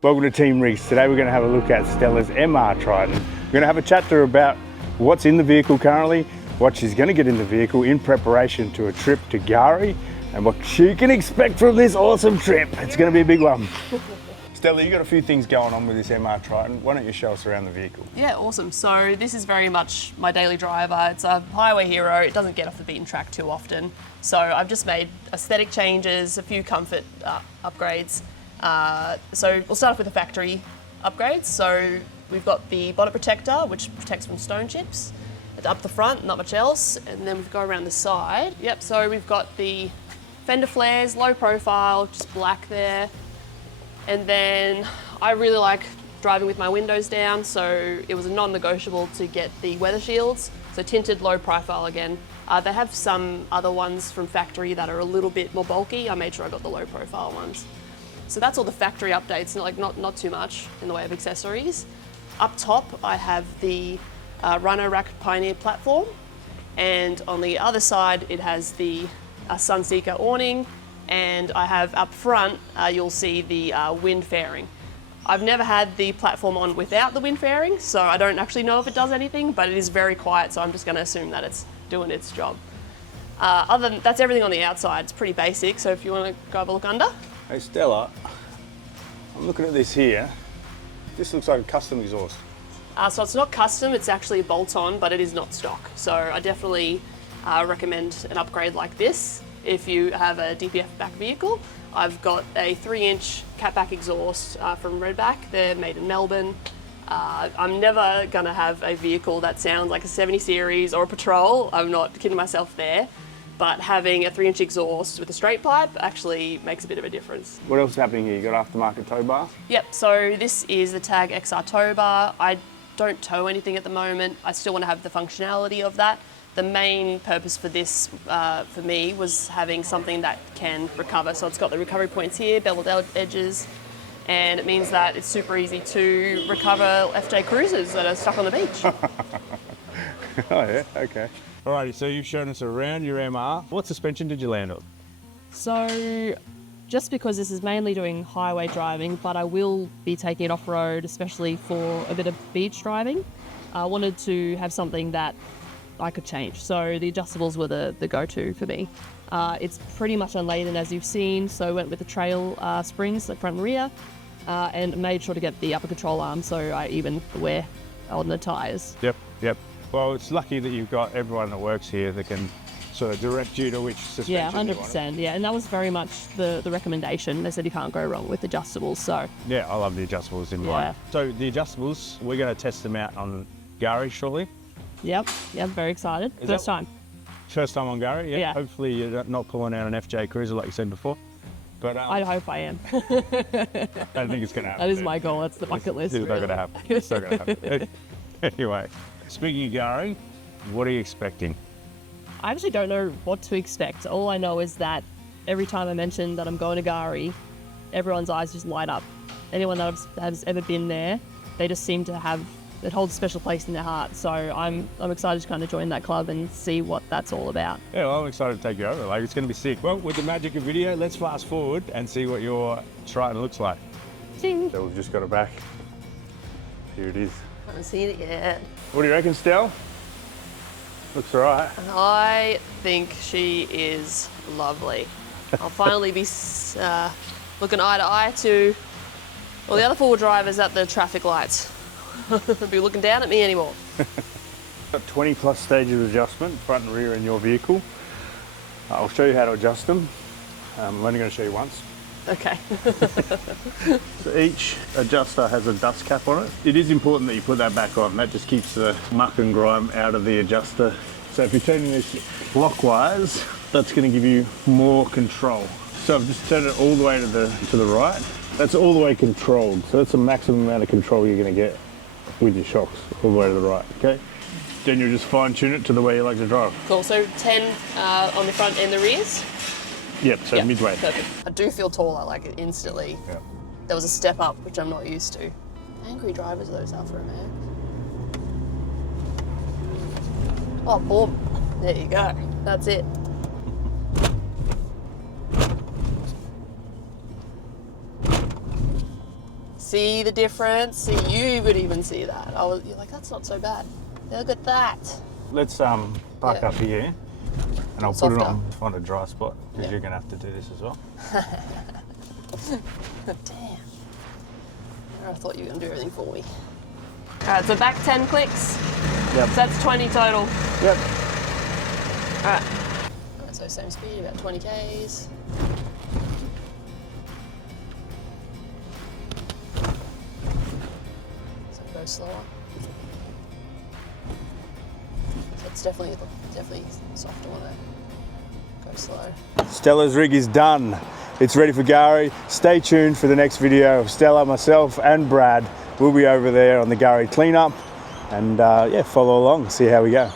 Welcome to Team Rigs. Today we're going to have a look at Stella's MR Triton. We're going to have a chat to her about what's in the vehicle currently, what she's going to get in the vehicle in preparation to a trip to Gari, and what she can expect from this awesome trip. It's going to be a big one. Stella, you've got a few things going on with this MR Triton. Why don't you show us around the vehicle? Yeah, awesome. So this is very much my daily driver. It's a highway hero. It doesn't get off the beaten track too often. So I've just made aesthetic changes, a few comfort upgrades. So we'll start off with the factory upgrades. So we've got the bonnet protector, which protects from stone chips. It's up the front, not much else. And then we go around the side. Yep, so we've got the fender flares, low profile, just black there. And then I really like driving with my windows down, so it was a non-negotiable to get the weather shields. So tinted, low profile again. They have some other ones from factory that are a little bit more bulky. I made sure I got the low profile ones. So that's all the factory updates, not too much in the way of accessories. Up top, I have the Rhino Rack Pioneer platform, and on the other side, it has the Sunseeker awning, and I have up front, you'll see the wind fairing. I've never had the platform on without the wind fairing, so I don't actually know if it does anything, but it is very quiet, so I'm just gonna assume that it's doing its job. Other than that's everything on the outside. It's pretty basic, so if you wanna go have a look under. Hey Stella, I'm looking at this here. This looks like a custom exhaust. So it's not custom, it's actually a bolt-on, but it is not stock. So I definitely recommend an upgrade like this if you have a DPF back vehicle. I've got a 3-inch catback exhaust from Redback. They're made in Melbourne. I'm never gonna have a vehicle that sounds like a 70 series or a Patrol. I'm not kidding myself there. But having a 3-inch exhaust with a straight pipe actually makes a bit of a difference. What else is happening here? You got aftermarket tow bar? Yep, so this is the Tag XR tow bar. I don't tow anything at the moment. I still want to have the functionality of that. The main purpose for this, for me, was having something that can recover. So it's got the recovery points here, beveled edges, and it means that it's super easy to recover FJ cruisers that are stuck on the beach. Oh yeah, okay. Alrighty, so you've shown us around your MR. What suspension did you land on? So just because this is mainly doing highway driving, but I will be taking it off-road, especially for a bit of beach driving, I wanted to have something that I could change. So the adjustables were the go-to for me. It's pretty much unladen as you've seen, so I went with the trail springs, the front and rear, and made sure to get the upper control arm, so I even wear on the tyres. Yep. Well, it's lucky that you've got everyone that works here that can sort of direct you to which suspension. Yeah, 100%. Yeah, and that was very much the recommendation. They said you can't go wrong with adjustables. So yeah, I love the adjustables in mine. So the adjustables, we're going to test them out on Gari shortly. Yep, very excited. First time on Gari. Yeah. Hopefully you're not pulling out an FJ cruiser like you said before. But I hope I am. I don't think it's going to happen. That is my goal. That's the bucket list. It's not going to happen. It's not going to happen. Anyway. Speaking of Gari, what are you expecting? I actually don't know what to expect. All I know is that every time I mention that I'm going to Gari, everyone's eyes just light up. Anyone that has ever been there, they just seem to have, it holds a special place in their heart. So I'm excited to kind of join that club and see what that's all about. Yeah, well, I'm excited to take you over. Like, it's going to be sick. Well, with the magic of video, let's fast forward and see what your Triton looks like. Ding. So we've just got it back. Here it is. I haven't seen it yet. What do you reckon, Stell? Looks all right. I think she is lovely. I'll finally be looking eye to eye to all the other four drivers at the traffic lights. They'll be looking down at me anymore. Got 20 plus stages of adjustment, front and rear in your vehicle. I'll show you how to adjust them. I'm only going to show you once. Okay. So each adjuster has a dust cap on it. It is important that you put that back on. That just keeps the muck and grime out of the adjuster. So if you're turning this clockwise, that's going to give you more control. So I've just turned it all the way to the right. That's all the way controlled. So that's the maximum amount of control you're going to get with your shocks, all the way to the right, okay? Then you'll just fine tune it to the way you like to drive. Cool, so 10 on the front and the rears? Yep, so midway. Perfect. I do feel taller, like instantly. Yep. There was a step up, which I'm not used to. Angry drivers, those Alfa Romeos. Oh, boom. There you go. That's it. See the difference? See, you would even see that. You're like, that's not so bad. Look at that. Let's park up here, and I'll put it on a dry spot because you're going to have to do this as well. Damn. I thought you were going to do everything for me. All right, so back 10 clicks. Yep. So that's 20 total. Yep. All right, so same speed, about 20 Ks. So go slower. So it's definitely softer when I go slow. Stella's rig is done. It's ready for Gari. Stay tuned for the next video. Stella, myself, and Brad will be over there on the Gari cleanup, and yeah, follow along, see how we go.